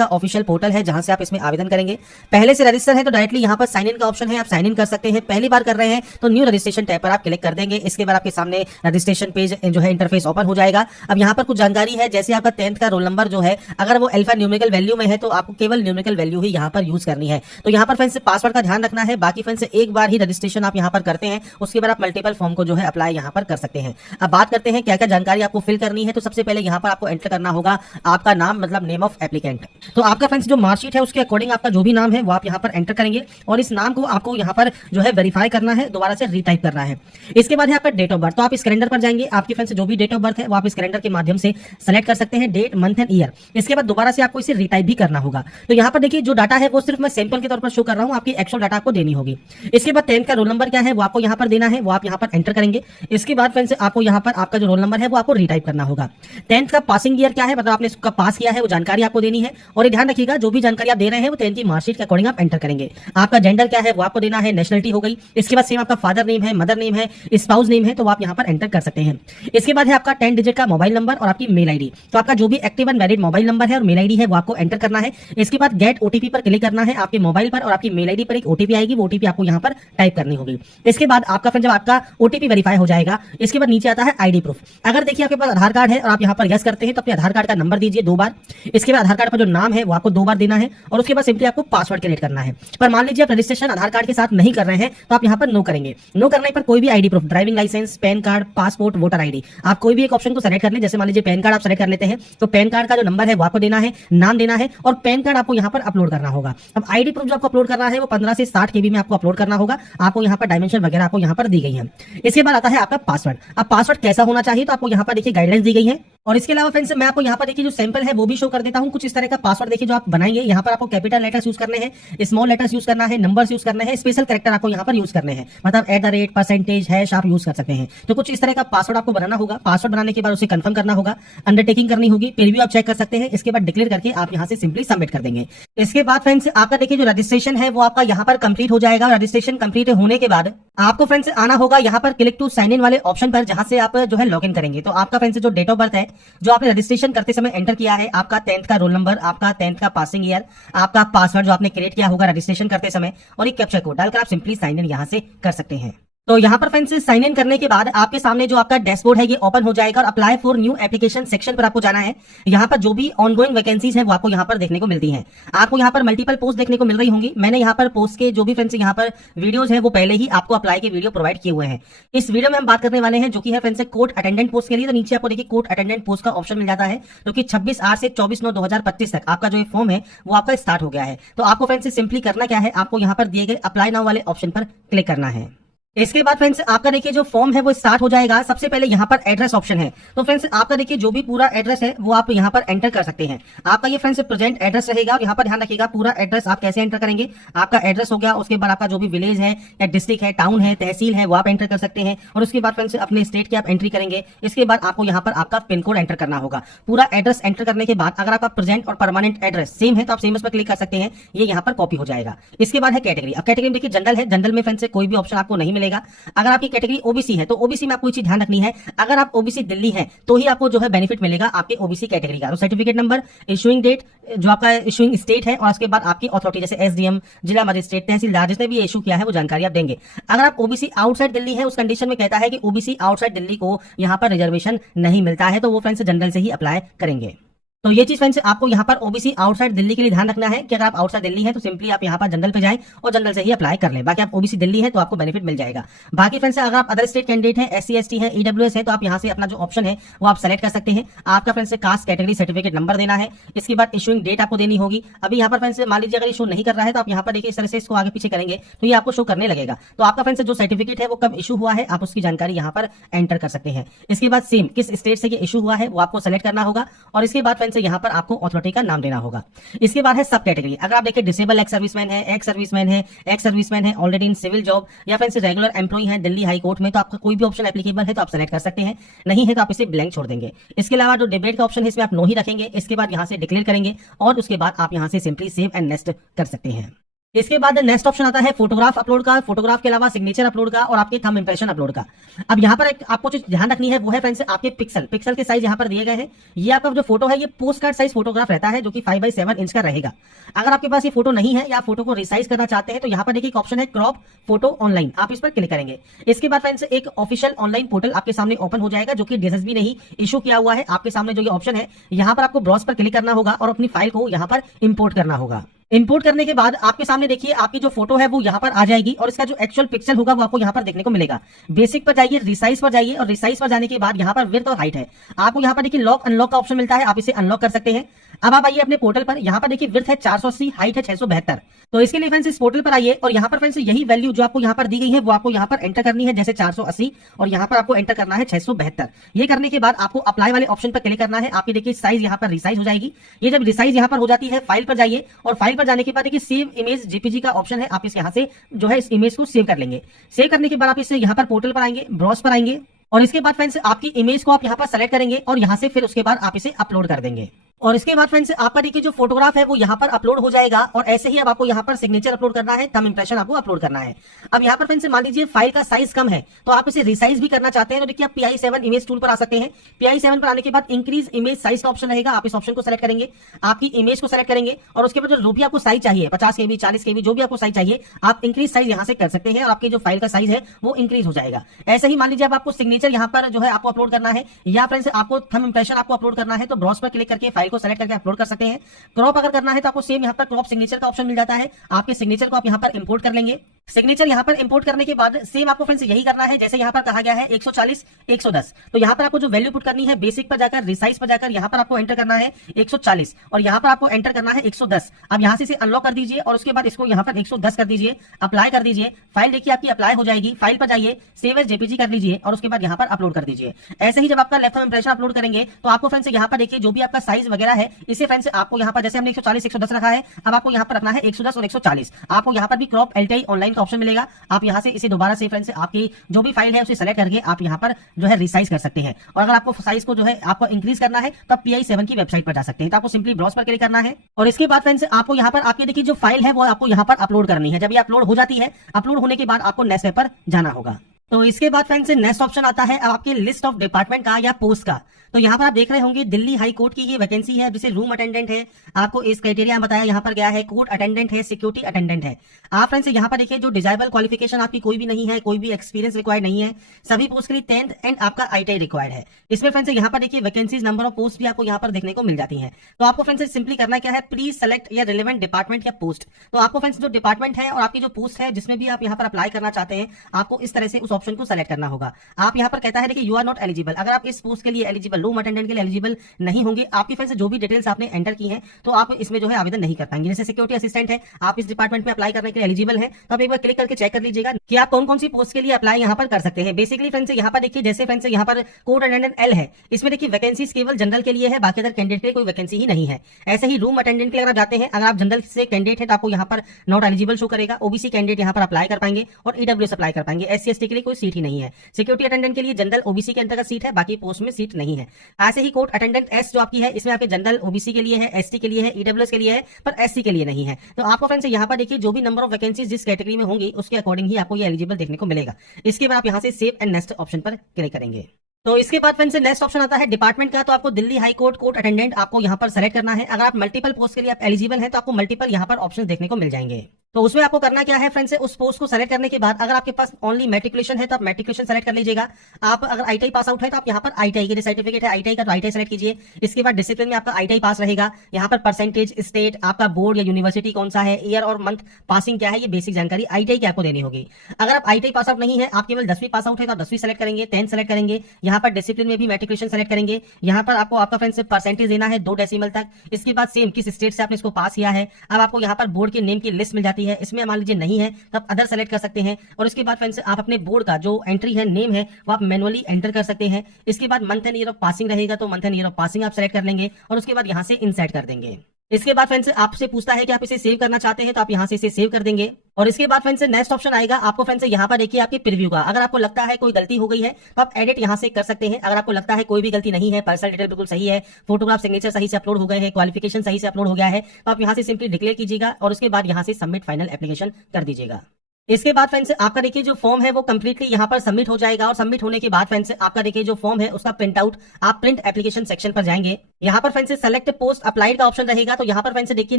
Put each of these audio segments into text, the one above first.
का official portal है जहां से आप इसमें आवेदन करेंगे। पहले से रजिस्टर है तो डायरेक्टली यहां पर साइन इन का ऑप्शन है, आप साइन इन कर सकते हैं। पहली बार कर रहे हैं तो न्यू रजिस्ट्रेशन टैब पर आप क्लिक कर देंगे। इसके बाद आपके सामने रजिस्ट्रेशन पेज जो है इंटरफेस ओपन हो जाएगा। अब यहाँ पर कुछ जानकारी है, जैसे आपका 10th का रोल नंबर जो है अगर वो अल्फा न्यूमेरिकल वैल्यू में है तो आपको केवल न्यूमेरिकल वैल्यू ही यहाँ पर यूज करनी है। तो यहाँ पर फ्रेंड्स पासवर्ड का ध्यान रखना है। बाकी फ्रेंड्स एक बार ही रजिस्ट्रेशन आप यहाँ पर करते हैं, उसके बाद आप मल्टीपल फॉर्म को जो है अप्लाई यहाँ पर कर सकते हैं। अब बात करते हैं क्या क्या जानकारी आपको फिल करनी है। तो सबसे पहले यहाँ पर आपको एंटर करना होगा आपका नाम, मतलब नेम ऑफ एप्लीकेंट। तो आपका फ्रेंड्स जो मार्कशीट है उसके अकॉर्डिंग आपका जो भी नाम है वो आप यहाँ पर एंटर करेंगे और इस नाम को आपको यहाँ पर जो है वेरीफाई करना है, दोबारा से रीटाइप करना है। इसके बाद है आपका डेट ऑफ बर्थ। तो आप इस कैलेंडर पर जाएंगे, आपके फ्रेंड्स जो भी डेट ऑफ बर्थ है वो आप इस कैलेंडर के माध्यम से सेलेक्ट कर सकते हैं, डेट, मंथ एंड ईयर। इसके बाद दोबारा से आपको इसे रीटाइप भी करना होगा। तो यहाँ पर देखिए जो डाटा है वो सिर्फ मैं सैंपल के तौर पर शो कर रहा हूँ, आपकी एक्चुअल डाटा आपको देनी होगी। इसके बाद 10th का रोल नंबर क्या है वो आपको यहाँ पर देना है, वो आप यहाँ पर एंटर करेंगे। इसके बाद फ्रेंड्स आपको यहाँ पर आपका जो रोल नंबर है वो आपको रीटाइप करना होगा। 10th का पासिंग ईयर क्या है, मतलब आपने इसका पास किया है वो जानकारी आपको देनी है। और ये ध्यान रखिएगा जो भी जानकारी आप दे रहे हैं वो 10th की मार्कशीट के अकॉर्डिंग आप एंटर करेंगे। आपका जेंडर क्या है वो आपको देना है, नेशनलिटी हो गई। इसके बाद सेम आपका फादर नेम है, मदर नेम है, स्पाउस नेम है, तो आप यहाँ पर एंटर कर सकते हैं। इसके बाद है आपका 10 डिजिट का मोबाइल नंबर और आपकी मेल आईडी। तो आपका जो भी active and valid mobile number है और मेल आईडी है वो आपको एंटर करना है। इसके बाद गेट ओटीपी पर क्लिक करना है। आपके मोबाइल पर और आपकी मेल आईडी पर एक ओटीपी आएगी, वो ओटीपी आपको यहाँ पर टाइप करनी होगी। इसके बाद आपका फ्रेंड जब आपका ओटीपी वेरीफाई हो जाएगा, इसके बाद नीचे आता है आईडी प्रूफ। अगर देखिए आपके पास आधार कार्ड है और आप यहाँ पर यस करते हैं तो अपने आधार कार्ड का नंबर दीजिए 2 बार। इसके बाद आधार कार्ड पर जो नाम है वो आपको 2 बार देना है और उसके बाद सिंपली आपको पासवर्ड क्रिएट करना है। पर मान लीजिए आप रजिस्ट्रेशन आधार कार्ड के साथ नहीं कर रहे हैं तो आप यहाँ पर नो करेंगे। नो करने पर कोई भी ID proof, driving licence, PAN card, passport, voter ID, आप कोई भी एक ऑप्शन को सेलेक्ट कर ले। जैसे मान लीजिए पैन कार्ड आप सेलेक्ट कर लेते हैं तो पैन कार्ड का जो नंबर है वो आपको देना है, नाम देना है और पैन कार्ड आपको यहाँ पर अपलोड करना होगा। अब आईडी प्रूफ जो आपको अपलोड करना है वो 15 से 60 KB में आपको अपलोड करना होगा। आपको यहाँ पर डायमेंशन वगैरह आपको यहाँ पर दी गई है। इसके बाद आता है आपका पासवर्ड। अब पासवर्ड कैसा होना चाहिए तो आपको यहाँ पर देखिए गाइडलाइंस दी गई है। और इसके अलावा फ्रेंड्स मैं आपको यहाँ पर देखिए जो सैंपल है वो भी शो कर देता हूँ। कुछ इस तरह का पासवर्ड देखिए जो आप बनाएंगे, यहाँ पर आपको कैपिटल लेटर्स यूज करने हैं, स्मॉल लेटर्स यूज करना है, नंबर्स यूज करने हैं, स्पेशल कैरेक्टर आपको यहाँ पर यूज करने हैं, मतलब @ परसेंटेज हैश आप यूज कर सकते हैं। तो कुछ इस तरह का पासवर्ड आपको बनाना होगा। पासवर्ड बनाने के बाद उसे कंफर्म करना होगा, अंडरटेकिंग करनी होगी, प्रीव्यू आप चेक कर सकते हैं। इसके बाद डिक्लेयर करके आप यहाँ से सिंपली सबमिट कर देंगे। इसके बाद फ्रेंड्स आपका देखिए जो रजिस्ट्रेशन है वो आपका यहाँ पर कंप्लीट हो जाएगा। रजिस्ट्रेशन कंप्लीट होने के बाद आपको फ्रेंड्स आना होगा यहाँ पर क्लिक टू साइन इन वाले ऑप्शन पर, जहां से आप जो है लॉग इन करेंगे। तो आपका फ्रेंड्स जो डेट ऑफ बर्थ है जो आपने रजिस्ट्रेशन करते समय एंटर किया है, आपका 10th का रोल नंबर, आपका 10th का पासिंग ईयर, आपका पासवर्ड जो आपने क्रिएट किया होगा रजिस्ट्रेशन करते समय और एक कैप्चा कोड डालकर आप सिंपली साइन इन यहां से कर सकते हैं। तो यहाँ पर फ्रेंड्स साइन इन करने के बाद आपके सामने जो आपका डैशबोर्ड है ये ओपन हो जाएगा और apply for new application section पर आपको जाना है। यहाँ पर जो भी ऑनगोइंग वैकेंसीज है वो आपको यहाँ पर देखने को मिलती हैं। आपको यहाँ पर मल्टीपल पोस्ट देखने को मिल रही होंगी। मैंने यहाँ पर पोस्ट के जो भी फ्रेंड्स यहाँ पर वीडियोज है वो पहले ही आपको अप्लाई के वीडियो प्रोवाइड किए हुए हैं। इस वीडियो में हम बात करने वाले हैं जो कि है फ्रेंड्स कोर्ट अटेंडेंट पोस्ट के लिए। तो नीचे आपको देखिए कोर्ट अटेंडेंट पोस्ट का ऑप्शन मिल जाता है, जो कि 26/8 से 24/9/2025 तक आपका जो फॉर्म है वो आपका स्टार्ट हो गया है। तो आपको फ्रेंड्स सिंपली करना क्या है, आपको यहाँ पर दिए गए अप्लाई नाउ वाले ऑप्शन पर क्लिक करना है। इसके बाद फ्रेंड्स आपका देखिए जो फॉर्म है वो स्टार्ट हो जाएगा। सबसे पहले यहाँ पर एड्रेस ऑप्शन है। तो फ्रेंड्स आपका देखिए जो भी पूरा एड्रेस है वो आप यहाँ पर एंटर कर सकते हैं। आपका ये फ्रेंड्स प्रेजेंट एड्रेस रहेगा और यहाँ पर ध्यान रखिएगा पूरा एड्रेस आप कैसे एंटर करेंगे। आपका एड्रेस हो गया, उसके बाद आपका जो भी विलेज है या डिस्ट्रिक्ट है, टाउन है, तहसील है वो आप एंटर कर सकते हैं। और उसके बाद फ्रेंड्स अपने स्टेट की आप एंट्री करेंगे। इसके बाद आपको यहाँ पर आपका पिन कोड एंटर करना होगा। पूरा एड्रेस एंटर करने के बाद अगर आपका प्रेजेंट और परमानेंट एड्रेस सेम है तो आप सेम पर क्लिक कर सकते हैं, ये यहाँ पर कॉपी हो जाएगा। इसके बाद है कैटेगरी। अब कैटेगरी में देखिए जनरल है, जनरल में फ्रेंड्स कोई भी ऑप्शन आपको नहीं मिलेगा। अगर आपकी कैटेगरी ओबीसी है तो ओबीसी में आपको चीज ध्यान रखनी है, अगर आप ओबीसी दिल्ली है तो ही आपको जो है बेनिफिट मिलेगा आपके ओबीसी कैटेगरी का। तो सर्टिफिकेट नंबर, इशूइंग डेट, जो आपका इशूइंग स्टेट है और उसके बाद आपकी अथॉरिटी जैसे एसडीएम, जिला मजिस्ट्रेट, तहसीलदार जिसने भी इशू किया है वो जानकारी आप देंगे। अगर आप ओबीसी आउटसाइड दिल्ली है, उस कंडीशन में कहता है कि ओबीसी आउटसाइड दिल्ली को यहाँ पर रिजर्वेशन नहीं मिलता है, तो वो फ्रेंड्स जनरल से ही अप्लाई करेंगे। तो ये चीज फ्रेंड्स आपको यहाँ पर ओबीसी आउटसाइड दिल्ली के लिए ध्यान रखना है कि अगर आप आउटसाइड दिल्ली है तो सिंपली आप यहाँ पर जनरल पे जाएं और जनरल से ही अप्लाई कर लें। बाकी आप ओबीसी दिल्ली है तो आपको बेनिफिट मिल जाएगा। बाकी फ्रेंड्स अगर आप अदर स्टेट कैंडिडेट है, एससी एसटी है, ईडब्ल्यूएस है, तो आप यहाँ से अपना जो ऑप्शन है वो आप सेलेक्ट कर सकते हैं। आपका friends caste category certificate number देना है। इसके बाद इशूइंग डेट आपको देनी होगी। अभी यहाँ पर फ्रेंड्स मान लीजिए अगर इशू नहीं कर रहा है तो आप यहाँ पर देखिए इस तरह से इसको आगे पीछे करेंगे तो ये आपको शो करने लगेगा। तो आपका फ्रेंड्स जो सर्टिफिकेट है वो कब इशू हुआ है आप उसकी जानकारी यहाँ पर एंटर कर सकते हैं। इसके बाद सेम किस स्टेट से ये इशू हुआ है वो आपको सेलेक्ट करना होगा और इसके बाद फ्रेंड्स यहाँ पर आपको अथॉरिटी का नाम देना होगा। इसके बाद है सब कैटेगरी। अगर आप देखिए डिसेबल एक्स सर्विसमैन है, एक्स सर्विसमैन है, एक्स सर्विसमैन है ऑलरेडी इन सिविल जॉब या फिर रेगुलर एम्प्लॉय है दिल्ली हाई कोर्ट में, तो आपका कोई भी ऑप्शन एप्लीकेबल है तो आप सेलेक्ट कर सकते हैं, नहीं है तो आप इसे ब्लैंक छोड़ देंगे। इसके अलावा जो डिबेट का ऑप्शन है इसमें आप नो ही रखेंगे। इसके बाद यहां से डिक्लेयर करेंगे और उसके बाद आप यहां से सिंपली सेव एंड नेक्स्ट कर सकते हैं। इसके बाद नेक्स्ट ऑप्शन आता है फोटोग्राफ अपलोड का, फोटोग्राफ के अलावा सिग्नेचर अपलोड का और आपके थंब इंप्रेशन अपलोड का। अब यहाँ पर एक आपको जो ध्यान रखनी है वो है फ्रेंड्स आपके पिक्सल के साइज यहाँ पर दिए गए हैं। ये आपका जो फोटो है ये पोस्ट कार्ड साइज फोटोग्राफ रहता है जो कि 5x7 इंच का रहेगा। अगर आपके पास ये फोटो नहीं है या फोटो को रिसाइज करना चाहते हैं तो यहाँ पर देखिए एक ऑप्शन है क्रॉप फोटो ऑनलाइन, आप इस पर क्लिक करेंगे। इसके बाद फ्रेंड्स एक ऑफिशियल ऑनलाइन पोर्टल आपके सामने ओपन हो जाएगा जो कि DSSB ने ही इशू किया हुआ है। आपके सामने जो ये ऑप्शन है यहाँ पर आपको ब्राउज पर क्लिक करना होगा और अपनी फाइल को यहाँ पर इंपोर्ट करना होगा। इंपोर्ट करने के बाद आपके सामने देखिए आपकी जो फोटो है वो यहाँ पर आ जाएगी और इसका जो एक्चुअल पिक्सल होगा वो आपको यहाँ पर देखने को मिलेगा। बेसिक पर जाइए, रिसाइज पर जाइए और रिसाइज पर जाने के बाद यहाँ पर विड्थ और हाइट है। आपको यहाँ पर देखिए लॉक अनलॉक का ऑप्शन मिलता है, आप इसे अनलॉक कर सकते हैं। अब आप आइए अपने पोर्टल पर, यहाँ पर देखिए विड्थ है 480, हाइट है 672। तो इसके लिए फ्रेंड्स इस पोर्टल पर आइए और यहाँ पर फ्रेंड्स यही वैल्यू जो आपको यहाँ पर दी गई है वो आपको यहाँ पर एंटर करनी है, जैसे 480 और यहाँ पर आपको एंटर करना है 672। ये करने के बाद आपको अप्लाई वाले ऑप्शन पर क्लिक करना है। आपकी देखिए साइज यहाँ पर रिसाइज हो जाएगी। ये जब रिसाइज यहाँ पर हो जाती है फाइल पर जाइए और फाइल पर जाने के बाद देखिए सेव इमेज जेपीजी का ऑप्शन है, आप इस यहाँ से जो है इस इमेज को सेव कर लेंगे। सेव करने के बाद आप इसे यहाँ पर पोर्टल पर आएंगे, ब्राउज पर आएंगे और इसके बाद फ्रेंड्स आपकी इमेज को आप यहाँ पर सेलेक्ट करेंगे और यहाँ से फिर उसके बाद आप इसे अपलोड कर देंगे। और इसके बाद फ्रेंड्स आपका देखिए जो फोटोग्राफ है वो यहाँ पर अपलोड हो जाएगा और ऐसे ही अब आपको यहाँ पर सिग्नेचर अपलोड करना है, थंब इंप्रेशन आपको अपलोड करना है। अब यहाँ पर फ्रेंड्स मान लीजिए फाइल का साइज कम है तो आप इसे रिसाइज भी करना चाहते हैं तो देखिए आप PI7 इमेज टूल पर आ सकते हैं। PI7 पर आने के बाद इंक्रीज इमेज साइज का ऑप्शन रहेगा, आप इस ऑप्शन को सेलेक्ट करेंगे, आपकी इमेज को सेलेक्ट करेंगे और उसके बाद जो भी आपको साइज चाहिए 50 KB 40 KB जो भी आपको साइज चाहिए आप इंक्रीज साइज यहाँ से कर सकते हैं और आपकी जो फाइल का साइज है वो इंक्रीज हो जाएगा। ऐसे ही मान लीजिए अब आपको सिग्नेचर यहाँ पर जो है आपको अपलोड करना है या फ्रेंड्स आपको थंब इंप्रेशन आपको अपलोड करना है तो ब्राउज पर क्लिक करके फाइल को सेलेक्ट करके अपलोड कर सकते हैं। क्रॉप अगर करना है तो आपको सेम यहाँ पर क्रॉप सिग्नेचर का ऑप्शन मिल जाता है, आपके सिग्नेचर को आप यहाँ पर इंपोर्ट कर लेंगे। सिग्नेचर यहाँ पर इंपोर्ट करने के बाद सेम आपको फ्रेंड्स यही करना है जैसे यहाँ पर कहा गया है 140 110। तो यहाँ पर आपको जो वैल्यू पुट करनी है बेसिक पर जाकर रिसाइज पर जाकर यहाँ पर आपको एंटर करना है 140 और यहाँ पर आपको एंटर करना है 110। अब यहाँ से इसे अनलॉक कर दीजिए और उसके बाद इसको यहाँ पर 110 कर दीजिए, अप्लाई कर दीजिए। फाइल देखिए आपकी अप्लाई हो जाएगी। फाइल पर जाइए, सेव एज जेपीजी कर लीजिए और उसके बाद यहाँ पर अपलोड कर दीजिए। ऐसे ही जब आपका लेफ्ट इंप्रेशन अपलोड करेंगे तो आपको फ्रेंड्स यहाँ पर देखिए जो भी आपका साइज वगैरह है इसे फ्रेंड्स आपको यहाँ पर जैसे हमने 140 110 रखा है अब आपको यहाँ पर रखना है 110 और 140। आपको यहाँ पर भी क्रॉप LTI ऑनलाइन का ऑप्शन मिलेगा, आप यहाँ से इसे दोबारा से फ्रेंड्स आपकी जो भी फाइल है उसे सेलेक्ट करके आप यहाँ पर जो है रिसाइज कर सकते हैं। और अगर आपको साइज को जो है आपको इंक्रीज करना है तो आप PI7 की वेबसाइट पर जा सकते हैं। तो आपको सिंपली ब्राउज पर क्लिक करना है और इसके बाद फ्रेंड्स आपको यहाँ पर आपकी देखिए जो फाइल है वो आपको यहाँ पर अपलोड करनी है। जब ये अपलोड हो जाती है, अपलोड होने के बाद आपको नेक्स्ट स्टेप पर जाना होगा। तो इसके बाद फ्रेंड्स नेक्स्ट ऑप्शन आता है आपके लिस्ट ऑफ डिपार्टमेंट का या पोस्ट का। तो यहाँ पर आप देख रहे होंगे दिल्ली हाई कोर्ट की ये वैकेंसी है जिसे रूम अटेंडेंट है। आपको इस क्राइटेरिया बताया यहाँ पर गया है, कोर्ट अटेंडेंट है, सिक्योरिटी अटेंडेंट है। आप फ्रेंड्स यहाँ पर देखिए जो डिजायबल क्वालिफिकेशन आपकी कोई भी नहीं है, कोई भी एक्सपीरियंस रिक्वायर्ड नहीं है, सभी पोस्ट के लिए 10th एंड आपका ITI रिक्वायर्ड है। इसमें फ्रेंड्स यहाँ पर देखिए वैकेंसीज नंबर ऑफ पोस्ट भी आपको यहाँ पर देखने को मिल जाती है। तो आपको फ्रेंड्स सिंपली करना क्या है, प्लीज सेलेक्ट या रिलेवेंट डिपार्टमेंट या पोस्ट। तो आपको फ्रेंड्स जो डिपार्टमेंट है और आपकी जो पोस्ट है जिसमें भी आप यहाँ पर अप्लाई करना चाहते हैं आपको इस तरह से उस ऑप्शन को सेलेक्ट करना होगा। आप यहाँ पर कहता है कि यू आर नॉट एलिजिबल, अगर आप इस पोस्ट के लिए एलिजिबल, रूम अटेंडेंट के लिए एलिजिबल नहीं होंगे, आपकी फ्रेंड्स जो भी डिटेल्स आपने एंटर की हैं तो आप इसमें जो है आवेदन नहीं कर पाएंगे। जैसे सिक्योरिटी असिस्टेंट है, आप इस डिपार्टमेंट में अप्लाई करने के लिए एलिजिबल हैं तो आप एक बार क्लिक करके चेक कर लीजिएगा कि आप कौन कौन सी पोस्ट के लिए अप्लाई यहाँ पर कर सकते हैं। बेसिकली फ्रेंड्स यहाँ पर देखिए जैसे फ्रेंड्स यहाँ पर कोर्ट अटेंडेंट L है, इसमें देखिए वैकेंसीज केवल जनरल के लिए है, बाकी अदर कैंडिडेट के लिए कोई वैकेंसी ही नहीं है। ऐसे ही रूम अटेंडेंट के लिए अगर आप जाते हैं, अगर आप जनरल से कैंडिडेट है तो आपको यहाँ पर नॉट एलिजिबल शो करेगा। OBC कैंडिडेट यहाँ पर अप्लाई कर पाएंगे और EWS अप्लाई कर पाएंगे। SC ST के लिए कोई सीट ही नहीं है। सिक्योरिटी अटेंडेंट के लिए जनरल OBC के अंतर्गत सीट है, बाकी पोस्ट में सीट नहीं है। ऐसे ही कोर्ट अटेंडेंट S जो आपकी है इसमें आपके जनरल OBC के लिए है, ST के लिए है, EWS के लिए है, पर SC के लिए नहीं है। तो आपको फ्रेंड्स यहाँ पर देखिए जो भी नंबर ऑफ वैकेंसीज जिस कैटेगरी में होंगी उसके अकॉर्डिंग ही आपको ये एलिजिबल देखने को मिलेगा। इसके बाद आप यहाँ से सेव एंड नेक्स्ट ऑप्शन पर क्लिक करेंगे। तो इसके बाद फ्रेंड्स नेक्स्ट ऑप्शन आता है डिपार्टमेंट का। तो आपको Delhi high court court attendant आपको यहाँ पर सेलेक्ट करना है। अगर आप मल्टीपल पोस्ट के लिए आप एलिजिबल हैं तो आपको मल्टीपल यहाँ पर ऑप्शन देखने को मिल जाएंगे। तो उसमें आपको करना क्या है फ्रेंड्स, उस पोस्ट को सेलेक्ट करने के बाद अगर आपके पास ओनली मैट्रिकुलेशन है तो आप मैट्रिकुलेशन सेलेक्ट कर लीजिएगा। आप अगर ITI पास आउट है तो आप यहाँ पर ITI के जो सर्टिफिकेट है ITI का तो ITI सेलेक्ट कीजिए। इसके बाद डिसिप्लिन में आपका ITI पास रहेगा। यहाँ पर परसेंटेज, स्टेट, आपका बोर्ड या यूनिवर्सिटी कौन सा है, ईयर और मंथ पासिंग क्या है, ये बेसिक जानकारी ITI की आपको देनी होगी। अगर आप ITI पास आउट नहीं है, आप केवल 10वीं पास आउट है तो 10वीं सेलेक्ट करेंगे, 10th सेलेक्ट करेंगे। यहाँ पर डिसिप्लिन में भी मैट्रिकुलेशन सेलेक्ट करेंगे। यहाँ पर आपको आपका फ्रेंड्स परसेंटेज देना है 2 डेसिमल तक। इसके बाद सेम किस स्टेट से आपने इसको पास किया है। अब आपको यहाँ पर बोर्ड के नेम की लिस्ट मिल जाती है, इसमें मान लीजिए नहीं है तो आप अदर सेलेक्ट कर सकते हैं। और इसके बाद फ्रेंड्स आप अपने बोर्ड का जो एंट्री है, नेम है, वो आप मैनुअली एंटर कर सकते हैं। इसके बाद month and year of passing रहेगा तो month and year of passing आप सेलेक्ट कर लेंगे और उसके बाद यहाँ से इंसर्ट कर देंगे। इसके बाद फ्रेंड्स आपसे पूछता है कि आप इसे सेव करना चाहते हैं, तो आप यहाँ से इसे सेव कर देंगे। और इसके बाद फ्रेंड्स नेक्स्ट ऑप्शन आएगा आपको फ्रेंड्स यहाँ पर देखिए आपकी प्रीव्यू का। अगर आपको लगता है कोई गलती हो गई है तो आप एडिट यहाँ से कर सकते हैं। अगर आपको लगता है कोई भी गलती नहीं है, पर्सनल डिटेल बिल्कुल सही है, फोटोग्राफ सिग्नेचर सही से अपलोड हो गए हैं, क्वालिफिकेशन सही से अपलोड हो गया है, तो आप यहाँ से सिंपली डिक्लेयर कीजिएगा और उसके बाद यहाँ से सबमिट फाइनल एप्लीकेशन कर दीजिएगा। इसके बाद फ्रेंड्स आपका देखिए जो फॉर्म है वो कंप्लीटली यहाँ पर सबमिट हो जाएगा। और सबमिट होने के बाद फ्रेंड्स आपका देखिए जो फॉर्म है उसका प्रिंट आउट आप प्रिंट एप्लीकेशन सेक्शन पर जाएंगे। यहाँ पर फ्रेंड्स सेलेक्ट पोस्ट अप्लाइड का ऑप्शन रहेगा। तो यहाँ पर फ्रेंड्स देखिए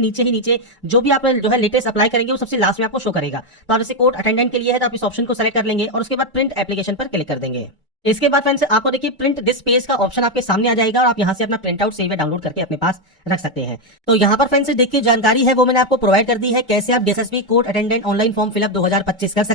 नीचे जो भी आप जो है लेटेस्ट अप्लाई करेंगे वो सबसे लास्ट में आपको शो करेगा। तो आप जैसे कोर्ट अटेंडेंट के लिए है तो आप इस ऑप्शन को सेलेक्ट कर लेंगे और उसके बाद प्रिंट एप्लीकेशन पर क्लिक कर देंगे। इसके बाद फ्रेंड्स आपको देखिए प्रिंट दिस पेज का ऑप्शन आपके सामने आ जाएगा और आप यहाँ से अपना प्रिंट आउट सेव या डाउनलोड करके अपने पास रख सकते हैं। तो यहाँ पर फ्रेंड्स देखिए जानकारी है वो मैंने आपको प्रोवाइड कर दी है, कैसे आप DSSP court attendant online form fill up 2025 कर सकते हैं।